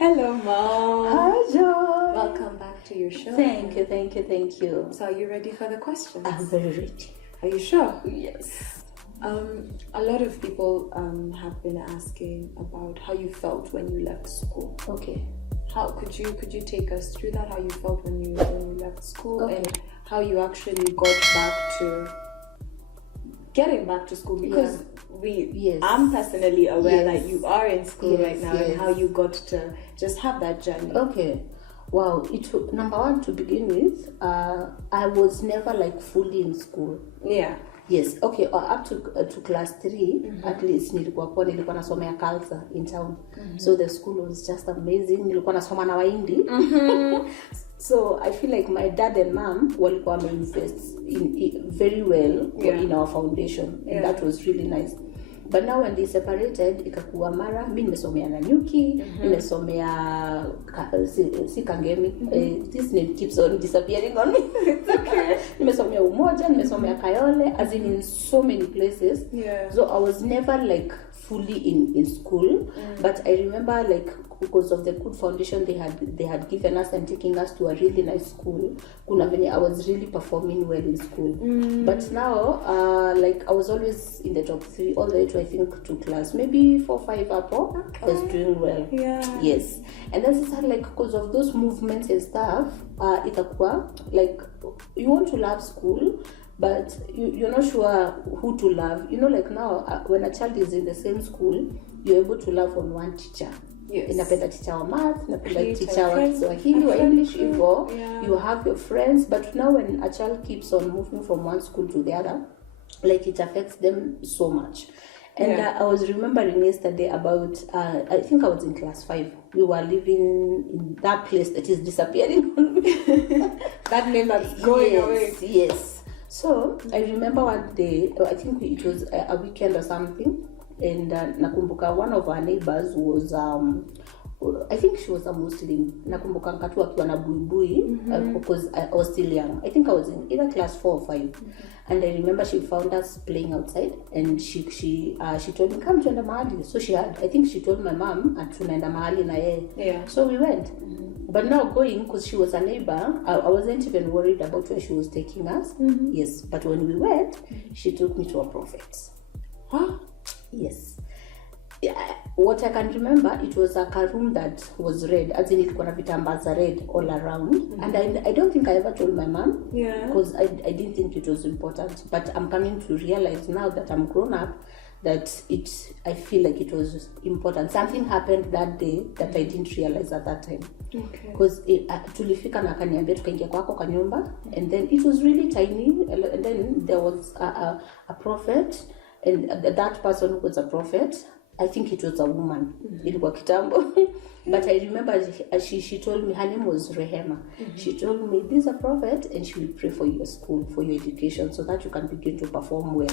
Hello, Mom. Hi, Joy. Welcome back to your show. Thank you. So, are you ready for the questions? I'm very ready. Are you sure? Yes. A lot of people have been asking about how you felt when you left school. Okay. How could you take us through that? How you felt when you left school, Okay. and how you actually got back to getting back to school? Because I'm personally aware that you are in school right now, and how you got to just have that journey. Okay. Wow. Number one, to begin with, I was never like fully in school. Yeah. Yes. Okay. Up to class 3, at least nilikuwa nasomea culture in town. So the school was just amazing. Nilikuwa nasoma na Wahindi. So I feel like my dad and mom walikuwa invest in very well in our foundation, and that was really nice. But now when they separated, ikakuwa mara mimi nimesomea na Nyuki, nimesomea si Kangemi. This name keeps on disappearing on me. It's okay. Nimesomea Umoja, nimesomea Kayole, as in so many places. Yeah. So I was never like fully in school, but I remember like because of the good foundation they had given us and taking us to a really nice school. I was really performing well in school. But now, like I was always in the top 3 all the way to I think to class maybe 4, 5 up. I was doing well. Yeah. Yes. And then it's like because of those movements and stuff, itakuwa like you want to love school, but you're not sure who to love. You know, like now when a child is in the same school, you're able to love on one teacher. Yes. Napenda teacher wa math, napenda teacher wa Kiswahili wa English hivyo. You have your friends, but now when a child keeps on moving from one school to the other, like it affects them so much. And I was remembering yesterday about, I think I was in class 5. We were living in that place that is disappearing on me. That name that's going away. Yes. So I remember one day, I think it was a weekend or something, and nakumbuka one of our neighbors was I think she was a Muslim. Nakumbuka nkatu akiwa na buibui because I was still young. I think I was in either class 4 or 5. And I remember she found us playing outside, and she told me, come tuenda mahali. So I think she told my mom tunaenda mahali na yeye. Yeah. So we went. But now going, because she was a neighbor, I wasn't even worried about where she was taking us. Yes. But when we went, she took me to a prophet. Huh? Yes. Yeah, what I can remember, it was a room that was red, as in ilikuwa na vitambaa za red all around. And I don't think I ever told my mom, because I didn't think it was important. But I'm coming to realize now that I'm grown up that I feel like it was important. Something happened that day that I didn't realize at that time. Okay. Because tulifika na akaniambia tukaingia kwako kwa nyumba, and then it was really tiny, and then there was a prophet, and that person who was a prophet, I think it was a woman. Ilikuwa kitambo. But I remember she told me, her name was Rehema. She told me, this is a prophet, and she will pray for your school, for your education, so that you can begin to perform well.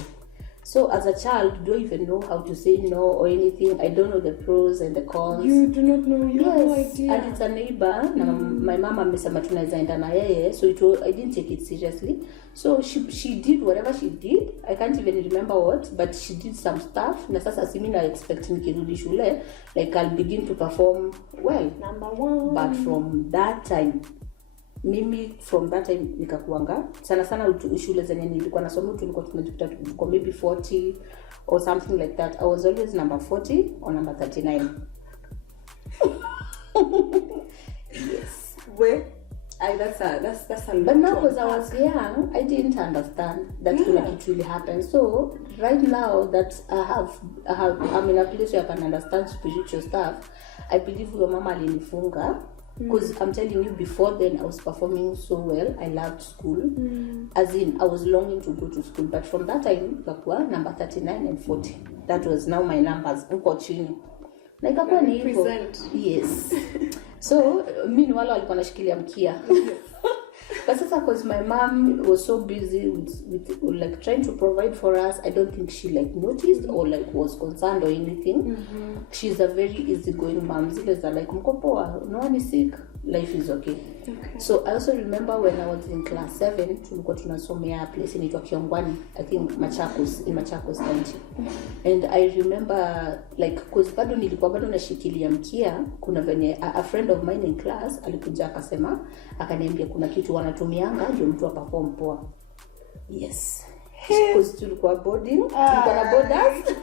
So as a child, don't even know how to say no or anything. I don't know the pros and the cons. You do not know. You have no idea. And it's a neighbor. My mama amesema tunaweza enda na yeye. So I didn't take it seriously. So she did whatever she did. I can't even remember what, but she did some stuff. Na sasa si mimi na expect nikirudi shule, like I'll begin to perform well. Number 1. But from that time nikakuanga sana shule zenye nilikuwa nasoma tulikuwa tunajikuta kwa maybe 40 or something like that. I was always number 40 or number 39. Yes. Wait. That's a lot. But now because I was young, I didn't understand that it really happened. So right now that I'm in a place where I can understand spiritual stuff, I believe your mama alinifunga. Because I'm telling you, before then I was performing so well. I loved school, as in I was longing to go to school. But from that time, number 39 and 40, that was now my numbers. Na ikakuwa ni hivyo. Yes. So meanwhile alikuwa anashikilia mkia. But sasa because my mom was so busy with like trying to provide for us, I don't think she like noticed or like was concerned or anything. She's a very easygoing mom. Zile za like mko poa, no one is sick, life is okay. So I also remember when I was in class 7, tulikuwa tunasomea place inaitwa Kiongwani, I think in Machakos County. And I remember like cause bado nilikuwa bado nashikilia mkia, kuna venye a friend of mine in class alikuja akasema, akaniambia kuna kitu wanatumianga ndio mtu perform poa. Yes. Because tulikuwa boarding, tulikuwa na boarders.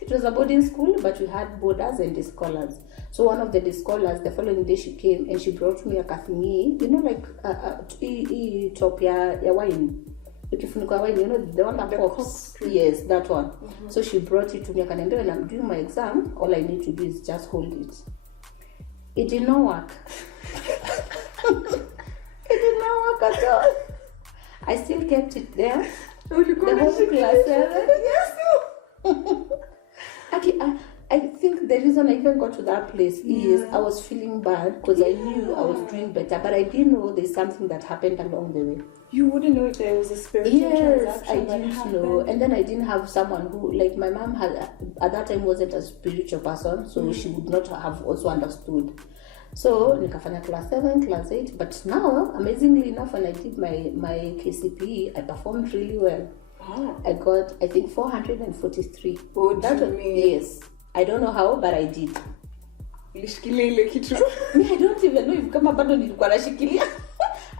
It was a boarding school, but we had boarders and day scholars. So one of the day scholars, the following day she came and she brought me a Cathy, you know, like a top ya wine. Ukifunika wine, you know, the one that pops. Yes, that one. So she brought it to me. Akaniambia, when I'm doing my exam, all I need to do is just hold it. It did not work. It did not work at all. I still kept it there. Oh, you got the whole class 7. Yes. I think the reason I even got to that place is I was feeling bad because I knew I was doing better, but I didn't know there's something that happened along the way. You wouldn't know if there was a spiritual transaction. Yes, I didn't know. And then I didn't have someone who, like my mom had at that time wasn't a spiritual person, so she would not have also understood. So nikafanya class 7, class 8, but now amazingly enough, when I did my KCPE, I performed really well. I got, I think, 443. Oh, that was, yes. I don't know how, but I did. Ulishikilia ile kitu. I don't even know if kama bado nilikuwa nashikilia.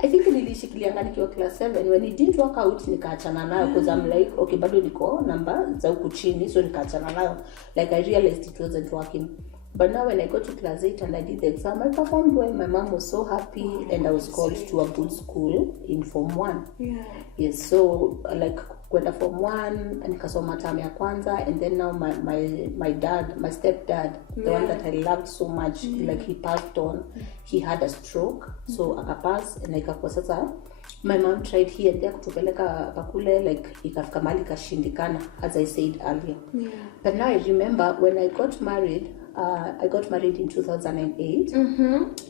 I think nilishikilia ngani kwa class 7. When it didn't work out, nikaachana nayo because I'm like, okay, bado niko namba za huku chini, so nikaachana nayo. Like I realized it wasn't working. But now when I got to class 8 and I did the exam, I performed well. My mom was so happy, and I was called to a good school in Form 1. Yeah. Yes, so like kwenda Form 1, nikasoma term ya kwanza, and then now my dad, my stepdad, the one that I loved so much, like he passed on. He had a stroke, so akapass, and ikakuwa sasa my mom tried here and there kutupeleka pakule, like ikafika mali kashindikana, as I said earlier. Yeah. But now I remember when I got married in 2008.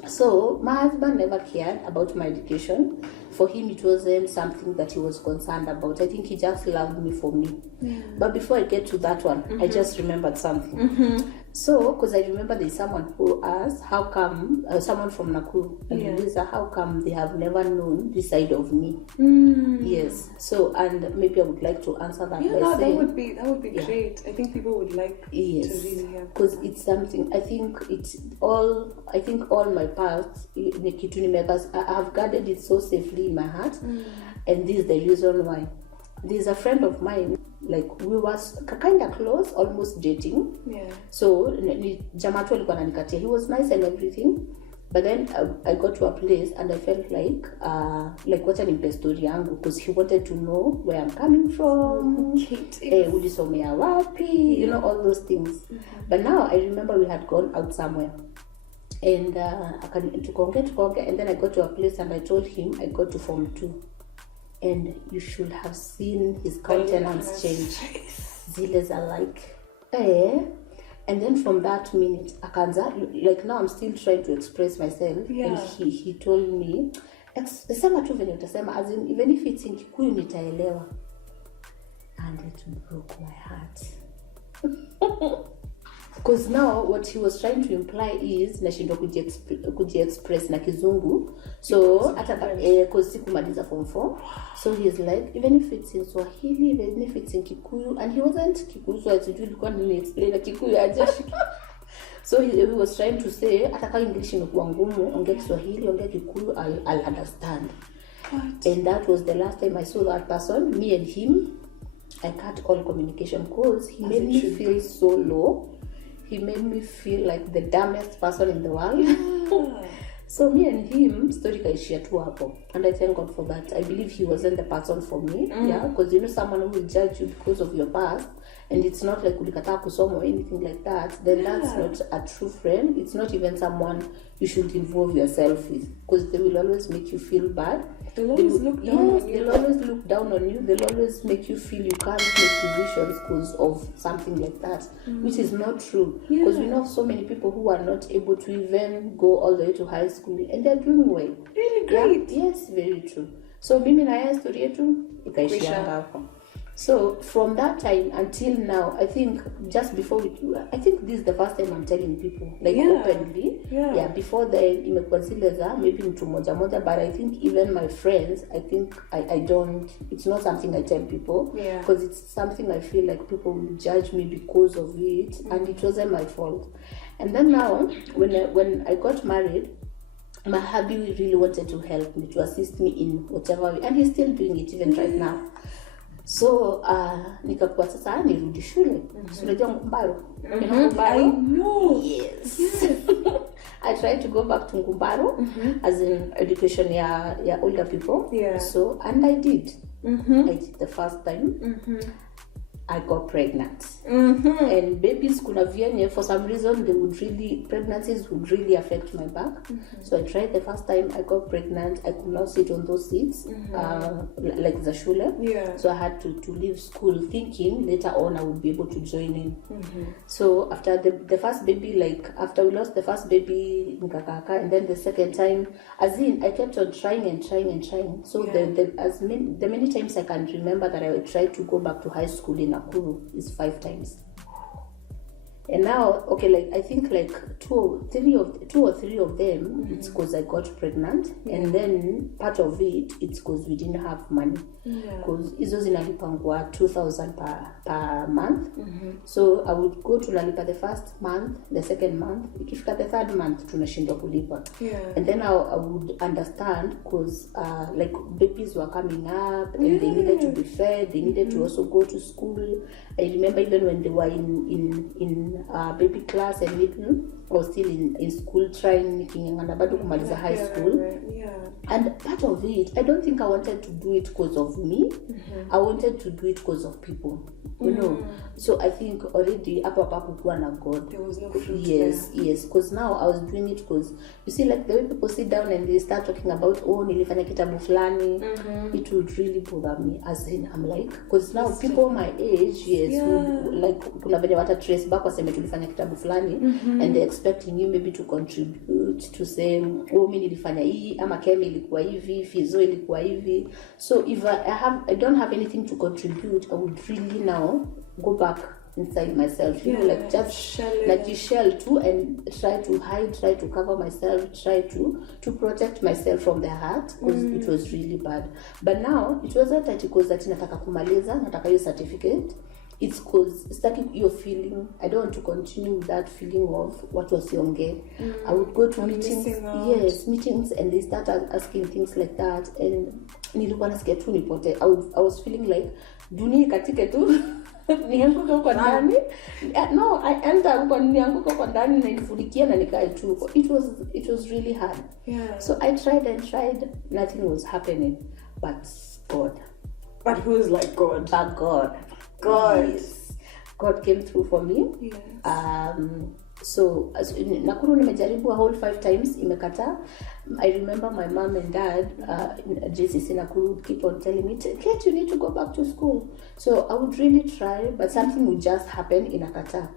So my husband never cared about my education. For him, it wasn't something that he was concerned about. I think he just loved me for me. Yeah. But before I get to that one, I just remembered something. So, because I remember there's someone who asked, how come, someone from Nakuru, and Lisa, how come they have never known this side of me? Yes. So, and maybe I would like to answer that by saying, that would be great. I think people would like to really hear. Because it's something, I think all my past, I have guarded it so safely in my heart. And this is the reason why. There's a friend of mine, like we was kind of close, almost dating. Yeah. So jamaa tu alikuwa ananikatia. He was nice and everything, but then I got to a place and I felt like wacha nimpe story yangu, because he wanted to know where I'm coming from. Ulisomea wapi, you know, all those things. But now I remember we had gone out somewhere. And tukonge, and then I got to a place and I told him I got to Form 2. And you should have seen his countenance change. Ziles are like, And then from that minute, like now I'm still trying to express myself. Yeah. And he told me, sema tu venye utasema, as in, even if it's in Kikuyu nitaelewa. And it broke my heart. Because now what he was trying to imply is nashindwa kuji-express na Kizungu. So hata because sikumaliza Form 4. So he's like, even if it's in Swahili, even if it's in Kikuyu, and he wasn't Kikuyu, so as you can't explain na Kikuyu aje. So he was trying to say, hata kama English imekuwa ngumu, ongea Kiswahili, ongea Kikuyu, I'll understand. What? And that was the last time I saw that person. Me and him, I cut all communication because he made me feel so low. He made me feel like the dumbest person in the world. Yeah. So me and him, story kaishia tu hapo. And I thank God for that. I believe he wasn't the person for me. Yeah, because you know someone who will judge you because of your past, and it's not like ulikataa kusoma or anything like that, then that's not a true friend. It's not even someone you should involve yourself with, because they will always make you feel bad. They'll always look down on you. They'll always look down on you. They'll always make you feel you can't make decisions because of something like that, which is not true. Because we know so many people who are not able to even go all the way to high school, and they're doing well. Really great. Yeah? Yes, very true. So mimi na yeye story yetu ikaishia hapo. So from that time until now, I think just before I think this is the first time I'm telling people like openly. Yeah. Before then, imekuwa zile za maybe mtu moja moja, but I think even my friends, I think I don't. It's not something I tell people because it's something I feel like people will judge me because of it, and it wasn't my fault. And then now, when I got married, my hubby really wanted to help me, to assist me in whatever way, and he's still doing it even right now. So nikakuwa sasa nirudi shule. Unajua Ngumbaro? I know. Yes. I tried to go back to Ngumbaro as in education ya older people. So and I did. I did the first time. I got pregnant. And babies kuna vienye, for some reason pregnancies would really affect my back. So I tried the first time, I got pregnant. I could not sit on those seats, like the shule. So I had to leave school thinking later on I would be able to join in. So after the first baby, like after we lost the first baby, and then the second time, as in I kept on trying and trying and trying. So the many times I can remember that I tried to go back to high school in Nakuru is 5 times. And now, okay, like I think like two or three of them, it's because I got pregnant, and then part of it's because we didn't have money. Because hizo zinalipangwa 2,000 per month. So I would go to nalipa the first month, the second month, ikifika the third month tunashindwa kulipa. And then I would understand because like babies were coming up and they needed to be fed, they needed to also go to school. I remember even when they were in baby class and middle, I was still in school trying bado kumaliza high school. And part of it, I don't think I wanted to do it because of me. I wanted to do it because of people, you know. So I think already hapa kukuwa na God. There was no fruit. Yes, because now I was doing it because you see, like the way people sit down and they start talking about nilifanya kitabu fulani, it would really bother me. As in, I'm like, because now people my age, would, like kuna venye wata trace back waseme tulifanya kitabu fulani, and they're expecting you maybe to contribute to say mimi nilifanya hii ama Kemi ilikuwa hivi, Fizo ilikuwa hivi. So if I don't have anything to contribute, I would really now go back inside myself, you know, like just like you shell too, and try to hide, try to cover myself, try to protect myself from their heart, because it was really bad. But now it wasn't that because that nataka kumaliza, nataka hiyo certificate. It's because starting your feeling, I don't want to continue with that feeling of what was yonge. I would go to meetings, and they start asking things like that, and nilikuwa nasikia tu nipote. I was feeling like dunia katike tu nianguke huko ndani. No, I enter huko nianguke huko ndani na nifurikia na nikae tu. It was really hard. So I tried and tried, nothing was happening, but God. But who's like God? But God. Yes. God came through for me. So in Nakuru nimejaribu a whole 5 times, imekata. I remember my mom and dad in JCC Nakuru would keep on telling me, Kate, you need to go back to school. So I would really try, but something would just happen in Akata.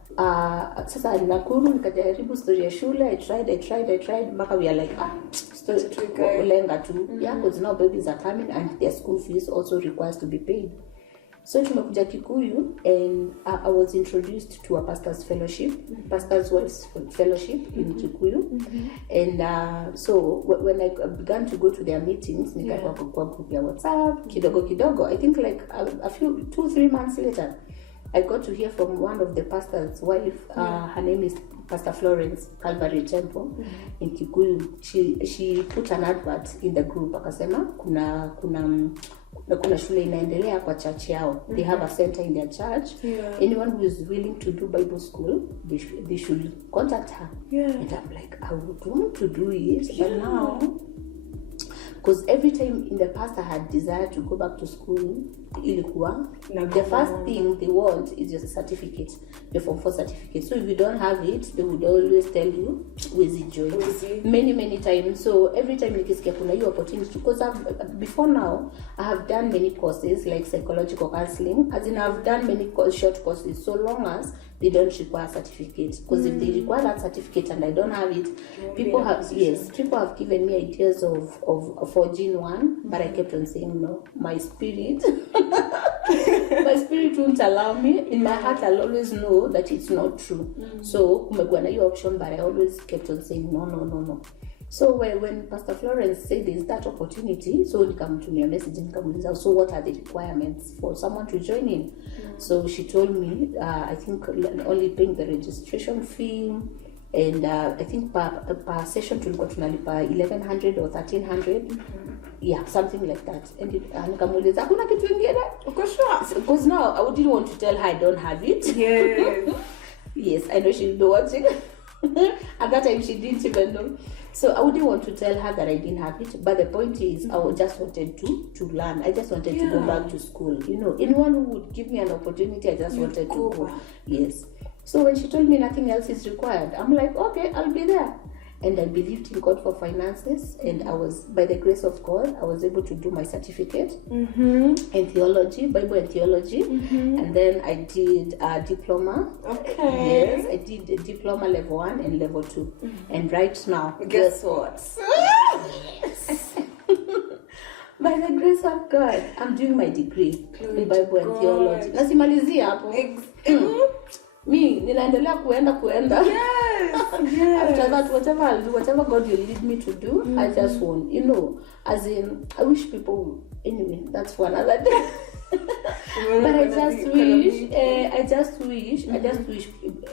Sasa in Nakuru nikajaribu story ya shule. I tried. Mpaka we are like, story lenga tu. Because now babies are coming and their school fees also requires to be paid. So tumekuja Kikuyu, and I was introduced to a pastor's wives fellowship in Kikuyu. And so when I began to go to their meetings, nikakuwa kwa group ya WhatsApp, kidogo. I think like a few 2-3 months later, I got to hear from one of the pastor's wife. Her name is Pastor Florence, Calvary Temple in Kikuyu. She put an advert in the group, akasema kuna shule inaendelea kwa church yao. They have a center in their church. Anyone who is willing to do Bible school, they should contact her. And I'm like, I would want to do it, but now, because every time in the past I had desired to go back to school, ilikuwa the first thing they want is just a certificate, the Form 4 certificate. So if you don't have it, they would always tell you where's join many times. So every time nikisikia kuna hiyo opportunity, because before now I have done many courses like psychological counseling, as in I've done many short courses, so long as they don't require certificates. Because if they require that certificate and I don't have it, people have given me ideas of forging one, but I kept on saying no, my spirit My spirit won't allow me. In my heart, I'll always know that it's not true. So, kumekuwa na hiyo option, but I always kept on saying no. So when Pastor Florence said there's that opportunity, so nikamtumia message nikamuuliza, so what are the requirements for someone to join in? So she told me, I think only paying the registration fee, and I think per session tulikuwa tunalipa 1100 or 1300. Yeah, something like that. And nikamuuliza hakuna kitu kingine? Because now I didn't want to tell her I don't have it. Yes. Yes, I know she'll be watching. At that time she didn't even know. So I wouldn't want to tell her that I didn't have it. But the point is, I just wanted to learn. I just wanted to go back to school. You know, anyone who would give me an opportunity, I just wanted to go. Yes. So when she told me nothing else is required, I'm like, okay, I'll be there. And I believed in God for finances, and I was, by the grace of God, I was able to do my certificate in theology, Bible and theology, and then I did a diploma. Okay. Yes, I did a diploma level 1 and level 2, and right now, guess what? Yes. By the grace of God, I'm doing my degree in Bible and theology. Nasimalizia hapo. Me, ninaendelea kuenda. Yes. After that, whatever I'll do, whatever God will lead me to do, I just won't. You know, as in, I wish people. Anyway, that's for another day. But I just wish,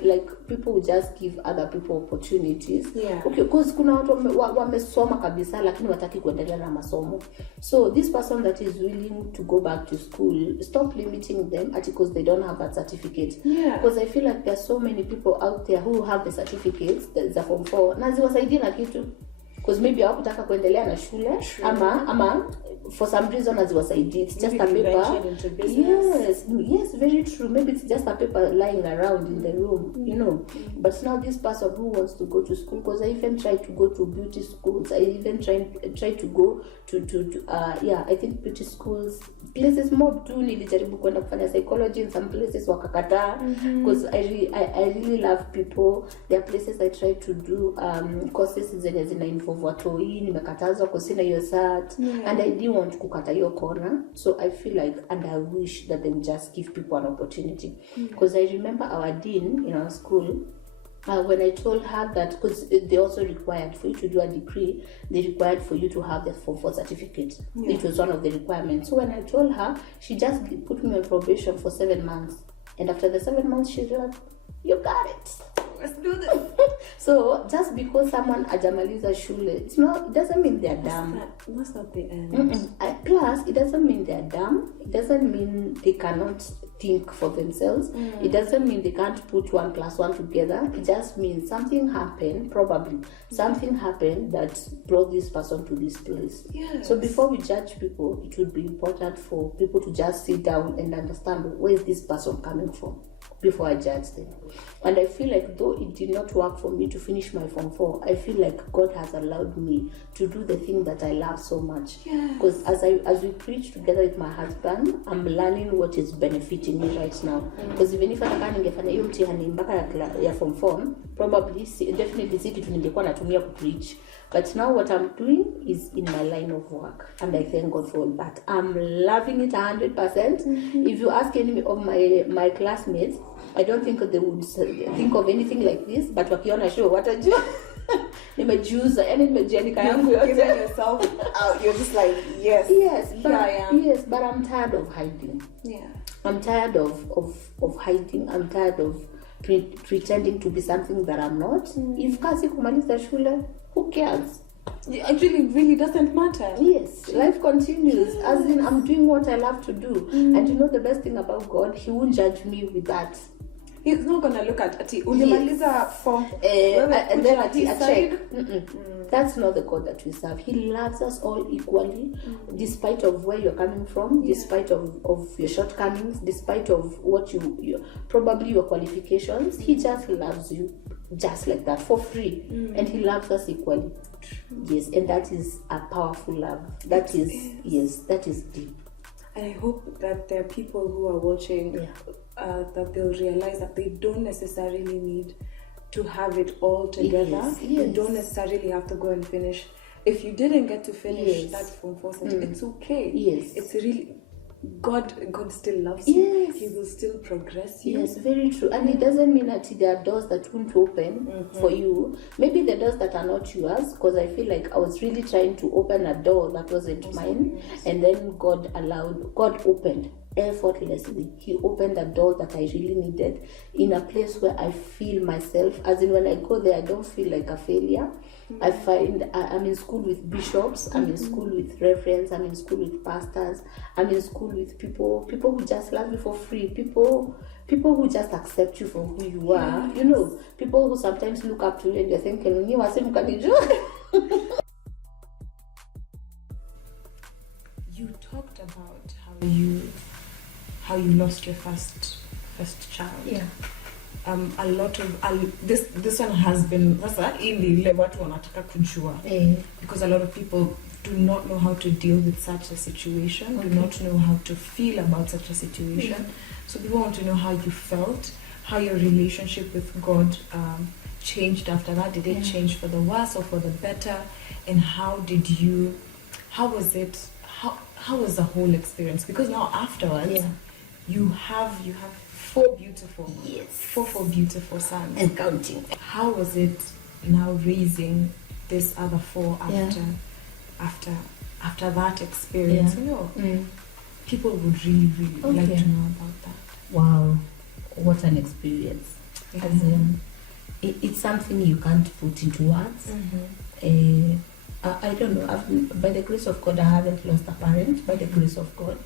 like people would just give other people opportunities. Yeah. Okay, because kuna watu wamesoma kabisa lakini wataki kuendelea na masomo. So this person that is willing to go back to school, stop limiting them because they don't have that certificate. Yeah. Because I feel like there's so many people out there who have the certificates, the Form 4, na ziwasaidie na kitu. Because maybe hawakutaka kuendelea na shule ama for some reason aziwasaidie. It's just a paper. Yes, very true. Maybe it's just a paper lying around in the room, you know. But now this person who wants to go to school, because I even tried to go to beauty schools. I even tried to go to I think beauty schools, places more too. Nilijaribu kwenda kufanya psychology in some places wakakataa, because I really love people. There are places I try to do courses zenye zina involve watoi, nimekatazwa kwa sina hiyo cert, and I didn't want kukata hiyo corner. So I feel like, and I wish that they would just give people an opportunity, because I remember our dean in our school, when I told her that, because they also required for you to do a degree, they required for you to have the Form 4 certificate. It was one of the requirements. So when I told her, she just put me on probation for 7 months, and after the 7 months she's like, you got it, let's do this. So just because someone ajamaliza shule, it doesn't mean they're dumb. That's not the end. Plus, it doesn't mean they're dumb. It doesn't mean they cannot think for themselves. It doesn't mean they can't put 1 + 1 together. It just means something happened, probably. Something happened that brought this person to this place. Yes. So before we judge people, it would be important for people to just sit down and understand, where is this person coming from, before I judge them. And I feel like, though it did not work for me to finish my Form 4, I feel like God has allowed me to do the thing that I love so much. Because as we preach together with my husband, I'm learning what is benefiting me right now. Because even if I ningefanya hiyo mtihani mpaka ya Form 4, probably definitely si kitu ningekuwa natumia kupreach. But now what I'm doing is in my line of work, and I thank God for that. I'm loving it 100%. If you ask any of my classmates, I don't think they would think of anything like this, but wakiona show watajua. Nimejuza, yani nimejianika yangu yote. You've given yourself out. You're just like, yes, here I am. Yes, but I'm tired of hiding. Yeah. I'm tired of hiding. I'm tired of pretending to be something that I'm not. If kasi kumaliza shule, who cares? Actually, it really doesn't matter. Yes, life continues. As in, I'm doing what I love to do. And you know the best thing about God, He won't judge me with that. He's not gonna look at ati ulimaliza for and then ati a check. That's not the God that we serve. He loves us all equally, despite of where you're coming from, despite of your shortcomings, despite of what you probably your qualifications. He just loves you just like that for free, and He loves us equally. Yes, and that is a powerful love. That is deep. And I hope that there are people who are watching that they'll realize that they don't necessarily need to have it all together. Yes. You don't necessarily have to go and finish. If you didn't get to finish that Form 4 it's okay. Yes. It's really, God still loves you. Yes. He will still progress you. Yes, very true. And it doesn't mean that there are doors that won't open for you. Maybe the doors that are not yours, because I feel like I was really trying to open a door that wasn't mine, and then God opened effortlessly. He opened a door that I really needed in a place where I feel myself, as in when I go there, I don't feel like a failure. I find I'm in school with bishops, I'm in school with reverends, I'm in school with pastors, I'm in school with people who just love you for free, people who just accept you for who you are, you know, people who sometimes look up to you and you're thinking, you talked about how you lost your first child. Yeah. A lot of this one has been watu wanataka kujua, because a lot of people do not know how to deal with such a situation, do not know how to feel about such a situation. So people want to know how you felt, how your relationship with God changed after that. Did it change for the worse or for the better? And how was the whole experience? Because now afterwards, you have 4 beautiful, four beautiful sons and counting. How was it now raising this other 4 after that experience? You know, people would really like to know about that. Wow, what an experience! As in, it's something you can't put into words. I don't know. By the grace of God, I haven't lost a parent. By the grace of God,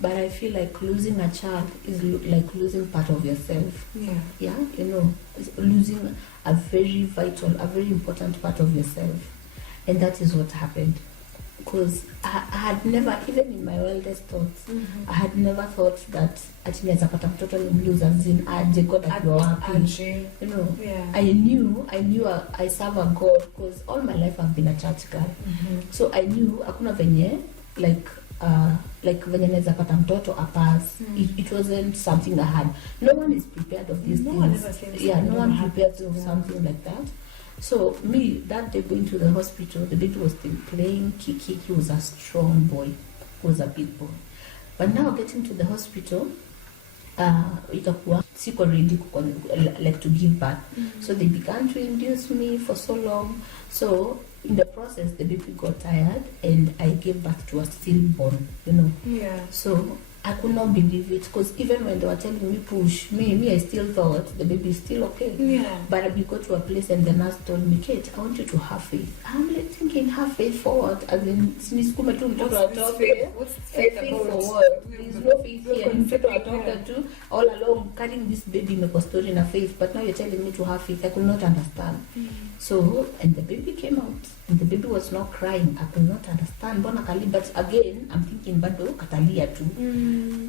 but I feel like losing a child is like losing part of yourself. You know, it's losing a very vital, a very important part of yourself, and that is what happened. Because I had never, even in my wildest thoughts, I had never thought that ati naweza pata mtoto nimlose, as in aje God akiwa wapi. You know, I knew I serve a God, because all my life I've been a church girl. So I knew hakuna venye like venye naweza pata mtoto apas. It wasn't something I had. No one is prepared of these things. No one prepared of something like that. So me, that day going to the hospital, the baby was still playing. He was a strong boy, he was a big boy. But now getting to the hospital, ikakuwa siko ready like to give birth. So they began to induce me for so long. So in the process, the baby got tired, and I gave birth to a stillborn. You know. So I could not believe it, because even when they were telling me push, me I still thought the baby is still okay. But we got to a place and the nurse told me, Kate, I want you to have faith. I'm like thinking, have faith for what? As in, faith for what? There's no faith here. All along carrying this baby in a story in a faith, but now you're telling me to have faith. I could not understand. So, and the baby came out, and the baby was not crying. I could not understand. But again, I'm thinking, bado katalia too.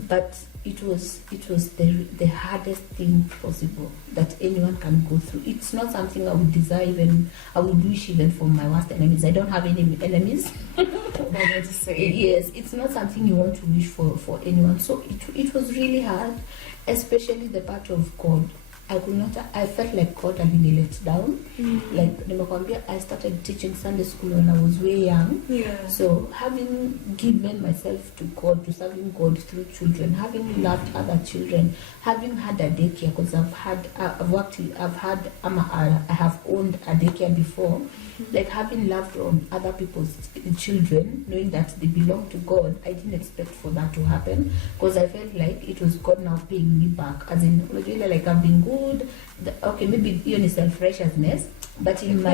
But it was the hardest thing possible that anyone can go through. It's not something I would desire, even I would wish even for my worst enemies. I don't have any enemies. Yes, it's not something you want to wish for anyone. So it was really hard, especially the part of God. I felt like God had been let down. Like I started teaching Sunday school when I was way young. So having given myself to God, to serving God through children, having loved other children, having had a daycare, because I have owned a daycare before. Like having loved on other people's children, knowing that they belong to God, I didn't expect for that to happen, because I felt like it was God now paying me back. As in, like I've been good. Okay, maybe even self-righteousness, but in my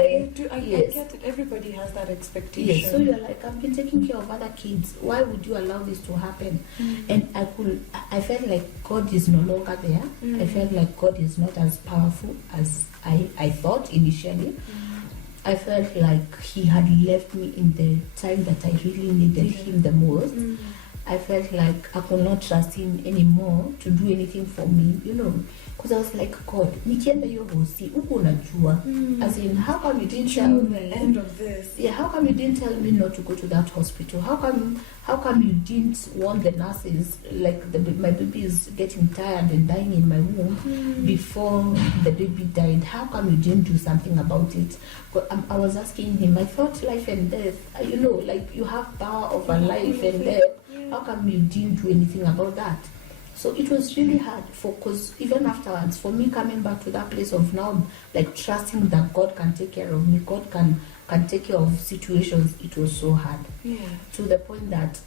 I get it. Everybody has that expectation. Yes, so you're like, I've been taking care of other kids. Why would you allow this to happen? And I felt like God is no longer there. I felt like God is not as powerful as I thought initially. I felt like He had left me in the time that I really needed Him the most. I felt like I could not trust Him anymore to do anything for me, you know. Because I was like, God, nikienda hiyo hosi, uko unajua. As in, how come you didn't tell me the end of this? Yeah, how come you didn't tell me not to go to that hospital? How come you didn't warn the nurses, like my baby is getting tired and dying in my womb before the baby died? How come you didn't do something about it? But I was asking Him, I thought life and death, you know, like you have power over life and death. How come you didn't do anything about that? So it was really hard because even afterwards, for me coming back to that place of now, like trusting that God can take care of me, God can take care of situations, it was so hard. Yeah. To the point that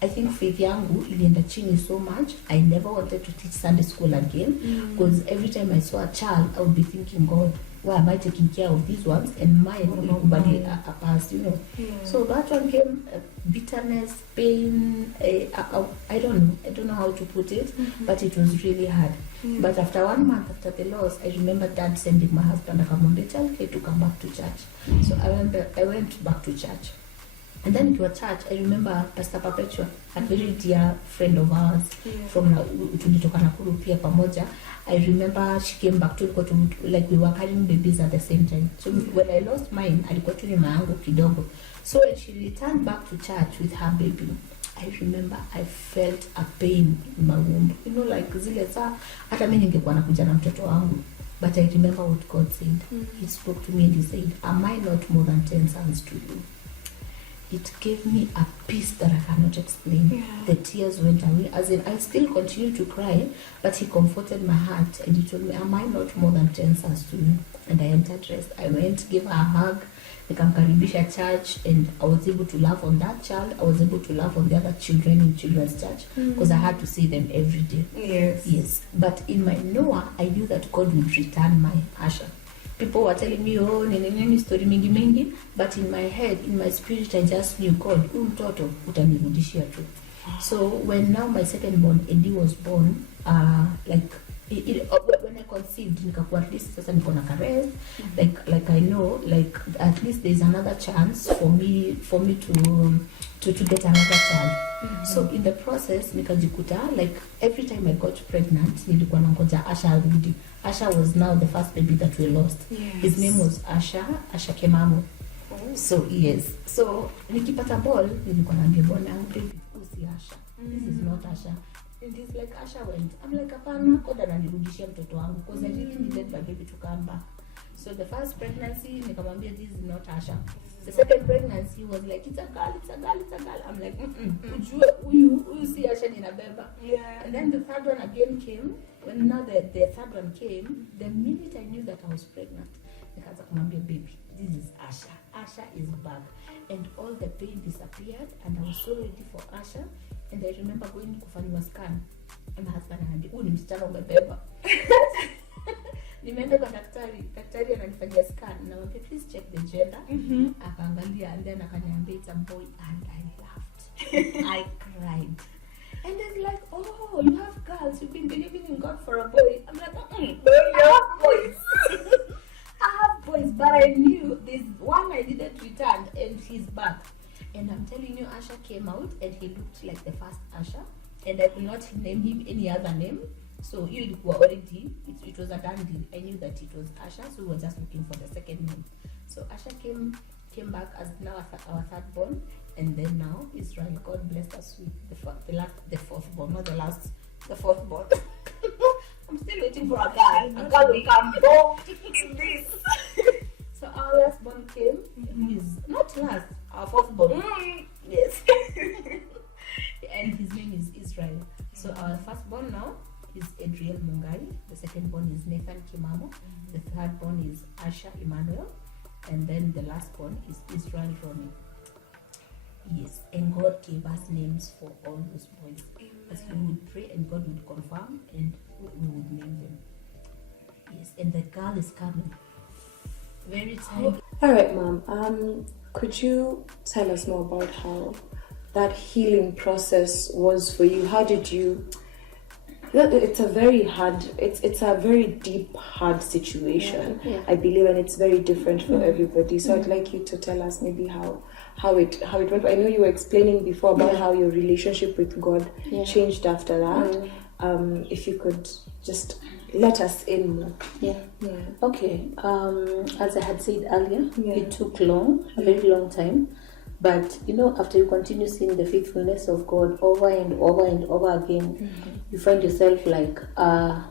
I think faith yangu ilienda chini so much, I never wanted to teach Sunday school again, because every time I saw a child, I would be thinking, God, why am I taking care of these ones and mine nobody pass, you know? Yeah. So that one came bitterness, pain. I don't know how to put it, but it was really hard. Yeah. But after 1 month after the loss, I remember Dad sending my husband to come back to church. So I went back to church. And then to a church, I remember Pastor Perpetua, a very dear friend of ours from tulitoka Nakuru pia pamoja. I remember she came back to like we were carrying babies at the same time. So when I lost mine, alikuwa tu nyuma yangu kidogo. So when she returned back to church with her baby, I remember I felt a pain in my womb. You know, like zile saa hata mimi ningekuwa nakuja na mtoto wangu. But I remember what God said. He spoke to me and he said, "Am I not more than 10 sons to you?" It gave me a peace that I cannot explain. Yeah. The tears went away. As in, I still continued to cry, but he comforted my heart and he told me, "Am I not more than 10 sons to you?" And I entered rest. I went, gave her a hug, nikamkaribisha church, and I was able to love on that child. I was able to love on the other children in children's church because I had to see them every day. Yes. But in my Noah, I knew that God would return my Asha. People were telling me, oh, nini story mingi, but in my head, in my spirit, I just knew, God, mtoto utanirudishia tu. So when now my second born, Eddie, was born, when I conceived, nikakuwa at least sasa niko na caress, like I know, like at least there's another chance for me to get another child. So in the process, nikajikuta, like every time I got pregnant, nilikuwa nangoja Asha arudi. Asha was now the first baby that we lost. Yes. His name was Asha Kemamo. Oh. So yes. So nikipata ball, nilikuwa naambia bwana baby, usi Asha. This is not Asha. And he's like, Asha went. I'm like, hapana, God ananirudishia mtoto wangu because I really needed my baby to come back. So the first pregnancy, nikamwambia this is not Asha. The second pregnancy was like, it's a girl. I'm like, ujue huyu si Asha ninabeba. Yeah. And then the third one again came. When now the third one came, the minute I knew that I was pregnant, nikaanza kumwambia baby, this is Asha. Asha is back. And all the pain disappeared and I was so ready for Asha. And I remember going kufanyiwa scan. And my husband ananiambia, "Huyu ni msichana umebeba." Nimeenda kwa daktari ananifanyia scan. Na mwambia, "Please check the gender." Akaangalia and then akaniambia it's a boy and I laughed. I cried. And then like, "Oh, you have girls. You've been believing in God for a boy." I'm like, I have boys. I have boys, but I knew there's one I didn't return and he's back. And I'm telling you, Asha came out and he looked like the first Asha. And I could not name him any other name. So you were already, it was a done deal. I knew that it was Asha, so we were just looking for the second name. So Asha came back as now our third born. And then now Israel, God blessed us with the fourth born, not the last, the fourth born. I'm still waiting for a guy. A guy will come. This. So our last born came. He's not last, our fourth born. Yes. And his name is Israel. So our first born now is Adriel Mungai. The second born is Nathan Kimamo. The third born is Asha Emmanuel. And then the last born is Israel Ronnie. Yes, and God gave us names for all those boys. As we would pray and God would confirm and we would name them. Yes, and the girl is coming. Very tiny. All right, Mom. Could you tell us more about how that healing process was for you? How did you? It's a very hard. It's a very deep, hard situation. Yeah. I believe, and it's very different for everybody. So I'd like you to tell us maybe how it went. I know you were explaining before about how your relationship with God changed after that. If you could just let us in more. Okay. As I had said earlier, it took a very long time. But after you continue seeing the faithfulness of God over and over and over again, you find yourself like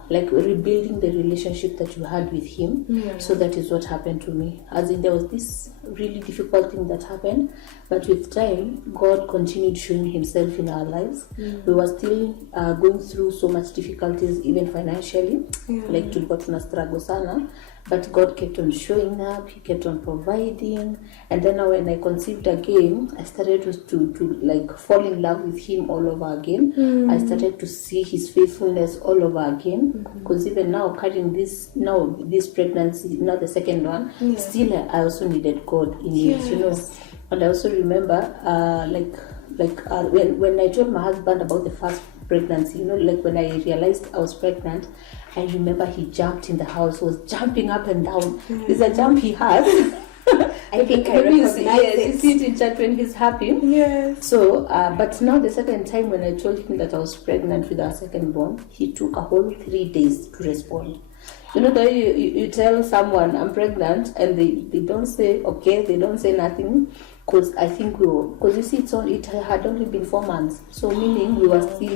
rebuilding the relationship that you had with Him. So that is what happened to me. As in, there was this really difficult thing that happened, but with time, God continued showing Himself in our lives. We were still going through so much difficulties, even financially. Like tulikuwa tuna struggle sana. But God kept on showing up, He kept on providing. And then now when I conceived again, I started to like fall in love with Him all over again. I started to see His faithfulness all over again. Because even now, carrying this pregnancy, now the second one, still I also needed God in it, And I also remember, when I told my husband about the first pregnancy, like when I realized I was pregnant, I remember he jumped in the house, was jumping up and down. There's a jump he has. I think I recognize it. You see it in church when he's happy. Yes. So, but now the second time when I told him that I was pregnant with our second born, he took a whole 3 days to respond. You tell someone I'm pregnant and they don't say okay, they don't say nothing. Because I think because you see, it had only been 4 months, so meaning he was still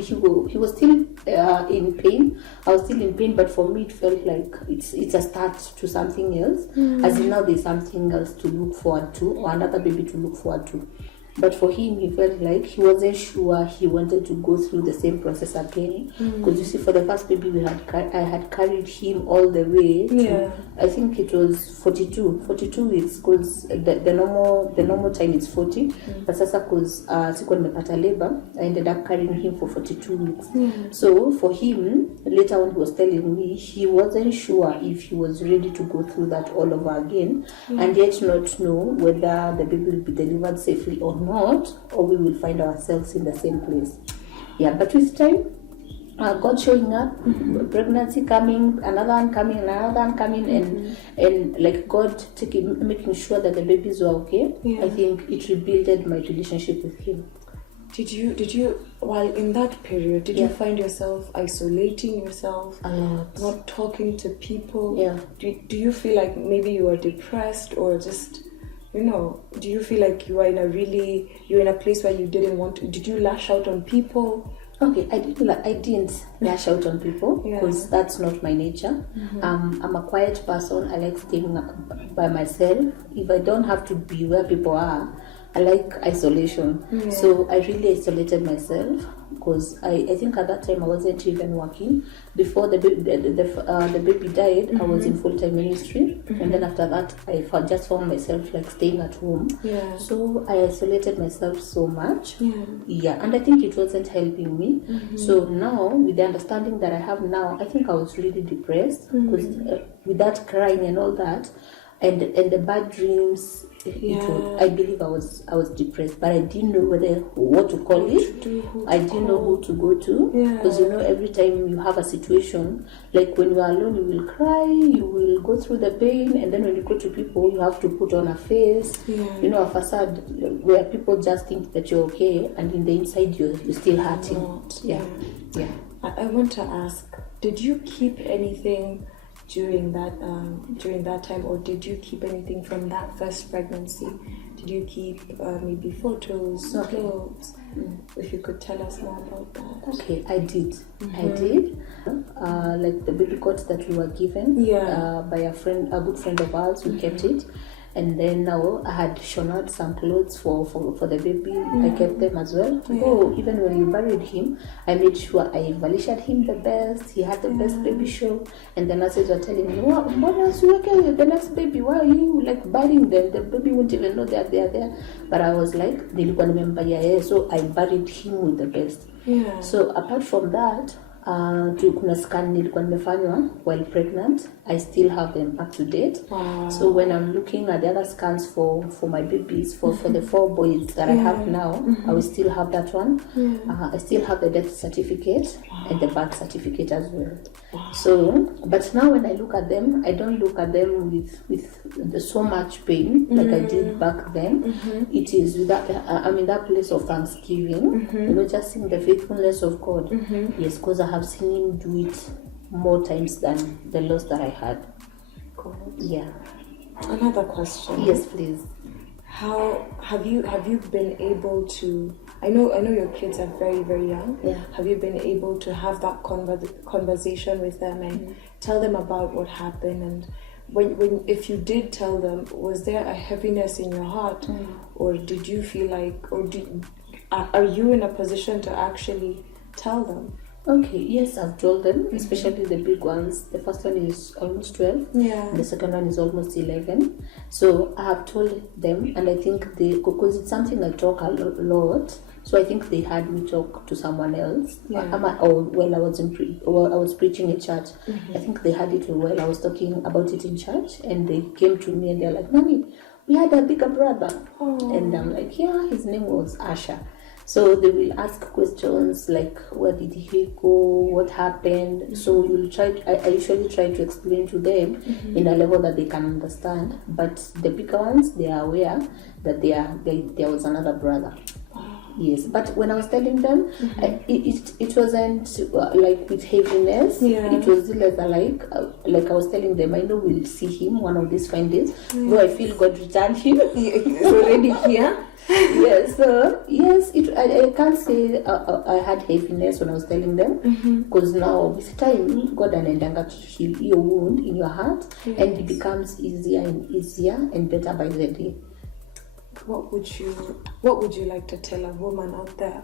in pain. I was still in pain, but for me it felt like it's a start to something else. As in now there's something else to look forward to, or another baby to look forward to. But for him, he felt like he wasn't sure he wanted to go through the same process again. Because you see, for the first baby I had carried him all the way to, I think it was 42 weeks, because the normal time is 40. But sasa because sikuwa nimepata labor, I ended up carrying him for 42 weeks. So for him, later on he was telling me he wasn't sure if he was ready to go through that all over again, and yet not know whether the baby will be delivered safely or not, or we will find ourselves in the same place. But with time, God showing up, pregnancy coming, another one coming, and like God making sure that the babies were okay. I think it rebuilded my relationship with Him. Did you while in that period, did you find yourself isolating yourself, a lot, not talking to people? Do you feel like maybe you were depressed, or just do you feel like you're in a place where you didn't want to? Did you lash out on people? Okay, I didn't lash out on people, because that's not my nature. I'm a quiet person. I like staying by myself. If I don't have to be where people are, I like isolation. So I really isolated myself, because I think at that time I wasn't even working. Before the baby died, I was in full-time ministry, and then after that I just found myself like staying at home. So I isolated myself so much. And I think it wasn't helping me. So now, with the understanding that I have now, I think I was really depressed, because with that crying and all that, and the bad dreams, I believe I was depressed, but I didn't know what to call it. I didn't know who to go to, because every time you have a situation, like when you are alone, you will cry, you will go through the pain, and then when you go to people, you have to put on a face, a facade where people just think that you're okay, and in the inside you're still hurting. I want to ask, did you keep anything during that time, or did you keep anything from that first pregnancy? Did you keep maybe photos, clothes? If you could tell us more about that. Okay, I did. Like the baby coat that we were given by a good friend of ours, we kept it. And then now I had shown out some clothes for the baby. I kept them as well. Even when we buried him, I made sure I valished him the best. He had the best baby show. And the nurses were telling me, what else you okay with the next baby? Why are you like burying them? The baby won't even know that they are there. But I was like, so I buried him with the best. So apart from that, kuna scan nilikuwa nimefanywa while pregnant, I still have them up to date. So when I'm looking at the other scans for my babies, for the 4 boys that I have now, I will still have that one. I still have the death certificate and the birth certificate as well. So, but now when I look at them, I don't look at them with so much pain like I did back then. It is with that, I'm in that place of thanksgiving, just seeing the faithfulness of God. Yes, because I have seen Him do it more times than the loss that I had. God. Yeah. Another question. Yes, please. how have you been able to? I know your kids are very, very young. Yeah. Have you been able to have that conversation with them and tell them about what happened? And when if you did tell them, was there a heaviness in your heart, or did you feel like, or are you in a position to actually tell them? Okay, yes, I've told them, especially the big ones. The first one is almost 12. Yeah. The second one is almost 11. So I have told them, and I think because it's something I talk a lot, so I think they had me talk to someone else. Yeah. While I was preaching in church. I think they had it while I was talking about it in church, and they came to me and they're like, "Mommy, we had a bigger brother." Oh. And I'm like, "Yeah, his name was Asha." So they will ask questions like, where did he go? What happened? So I usually try to explain to them in a level that they can understand. But the bigger ones, they are aware that there was another brother. Yes, but when I was telling them, it wasn't like with heaviness. Yeah. It was like I was telling them, I know we'll see him one of these fine days. Though I feel God returned him. He's already here. Yes, I can't say I had heaviness when I was telling them, because now with time, God anaendanga to heal your wound in your heart, and it becomes easier and better by the day. What would you like to tell a woman out there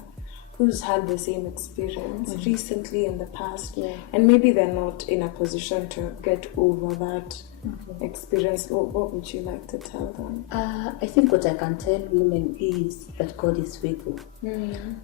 who's had the same experience recently in the past, and maybe they're not in a position to get over that experience? What would you like to tell them? I think what I can tell women is that God is faithful.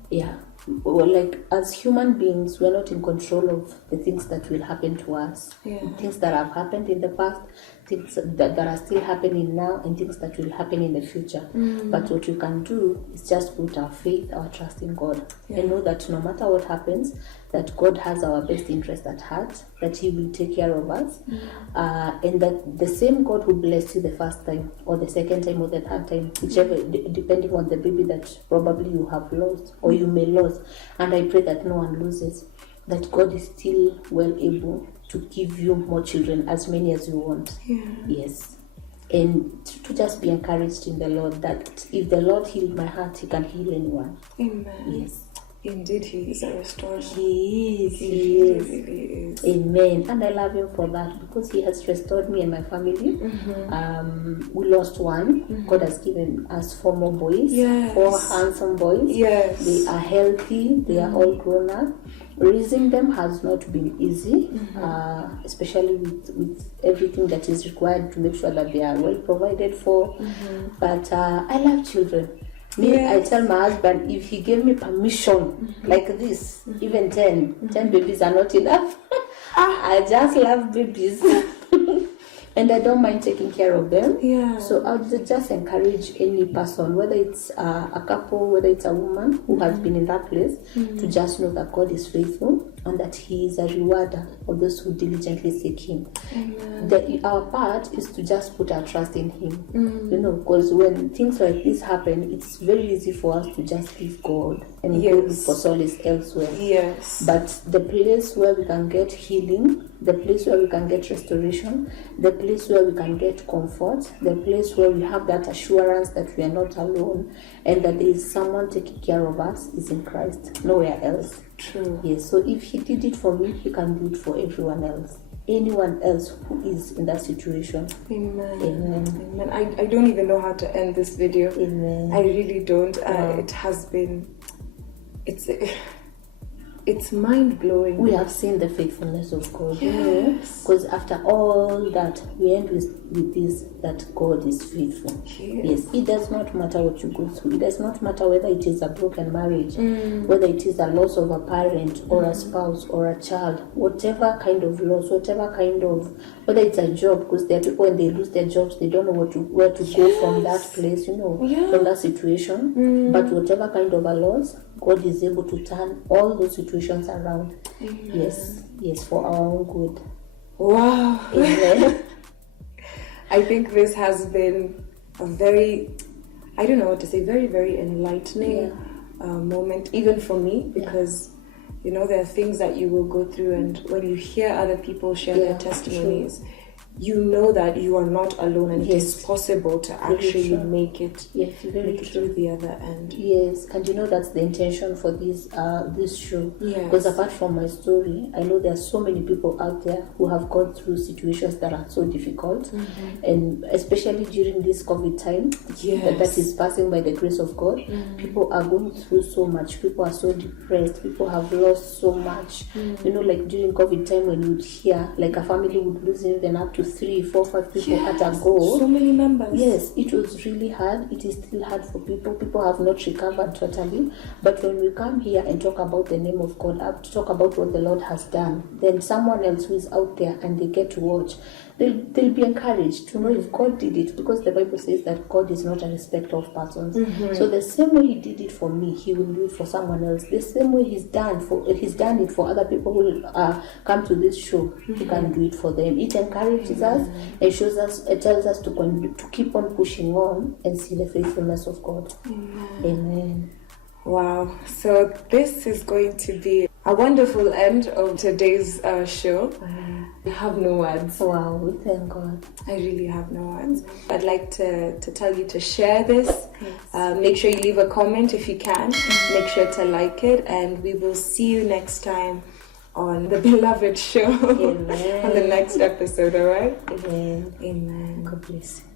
Yeah. Well, like as human beings, we're not in control of the things that will happen to us. Things that have happened in the past, things that are still happening now, and things that will happen in the future. But what we can do is just put our faith, our trust in God, and know that no matter what happens, that God has our best interest at heart, that He will take care of us, and that the same God who blessed you the first time, or the second time, or the third time, whichever, depending on the baby that probably you have lost, or you may lose, and I pray that no one loses, that God is still well able to give you more children, as many as you want. Yes. And to just be encouraged in the Lord, that if the Lord healed my heart, He can heal anyone. Amen. Yes. Indeed, He is a restorer. He is. He really is. Amen. And I love Him for that, because He has restored me and my family. We lost one. God has given us 4 more boys. 4 handsome boys. Yes. They are healthy. They are all grown up. Raising them has not been easy, especially with everything that is required to make sure that they are well provided for. But I love children. I tell my husband, if he gave me permission like this, even 10 babies are not enough. I just love babies. And I don't mind taking care of them. So I would just encourage any person, whether it's a couple, whether it's a woman who has been in that place, to just know that God is faithful and that He is a rewarder of those who diligently seek Him. Our part is to just put our trust in Him. Because when things like this happen, it's very easy for us to just leave God and go look for solace elsewhere. But the place where we can get healing, the place where we can get restoration, the place where we can get comfort, the place where we have that assurance that we are not alone and that there is someone taking care of us is in Christ, nowhere else. True. Yes, so if He did it for me, He can do it for everyone else. Anyone else who is in that situation. Amen. Amen. Amen. I don't even know how to end this video. Amen. I really don't. It has been... It's mind-blowing. We have seen the faithfulness of God. Yes. Because after all that, we end with this, that God is faithful. Yes. It does not matter what you go through. It does not matter whether it is a broken marriage, whether it is a loss of a parent or a spouse or a child, whatever kind of loss, whether it's a job, because there are people when they lose their jobs, they don't know where to go from that place, from that situation. But whatever kind of a loss, God is able to turn all those situations around. Yes, for our own good. Wow. Amen. I think this has been a very, I don't know what to say, very, very enlightening moment, even for me, because there are things that you will go through, and when you hear other people share their testimonies, you know that you are not alone, and it is possible to actually make it, through the other end. Yes, and that's the intention for this show. Because apart from my story, I know there are so many people out there who have gone through situations that are so difficult, and especially during this COVID time that is passing by the grace of God, people are going through so much. People are so depressed. People have lost so much. Like during COVID time, when you would hear like a family would lose even up to 3, 4, 5 people at a go. So many members. Yes, it was really hard. It is still hard for people. People have not recovered totally. But when we come here and talk about the name of God, to talk about what the Lord has done, then someone else who is out there and they get to watch, they'll be encouraged to know if God did it, because the Bible says that God is not a respecter of persons. So the same way He did it for me, He will do it for someone else. The same way He's done it for other people who will come to this show. He can do it for them. It encourages us and shows us, it tells us to keep on pushing on and see the faithfulness of God. Amen. Wow. So this is going to be a wonderful end of today's show. I have no words. Wow, we thank God. I really have no words. I'd like to tell you to share this. Make sure you leave a comment if you can. Make sure to like it, and we will see you next time on the Beloved Show. On the next episode, all right? Amen. Amen. God bless you.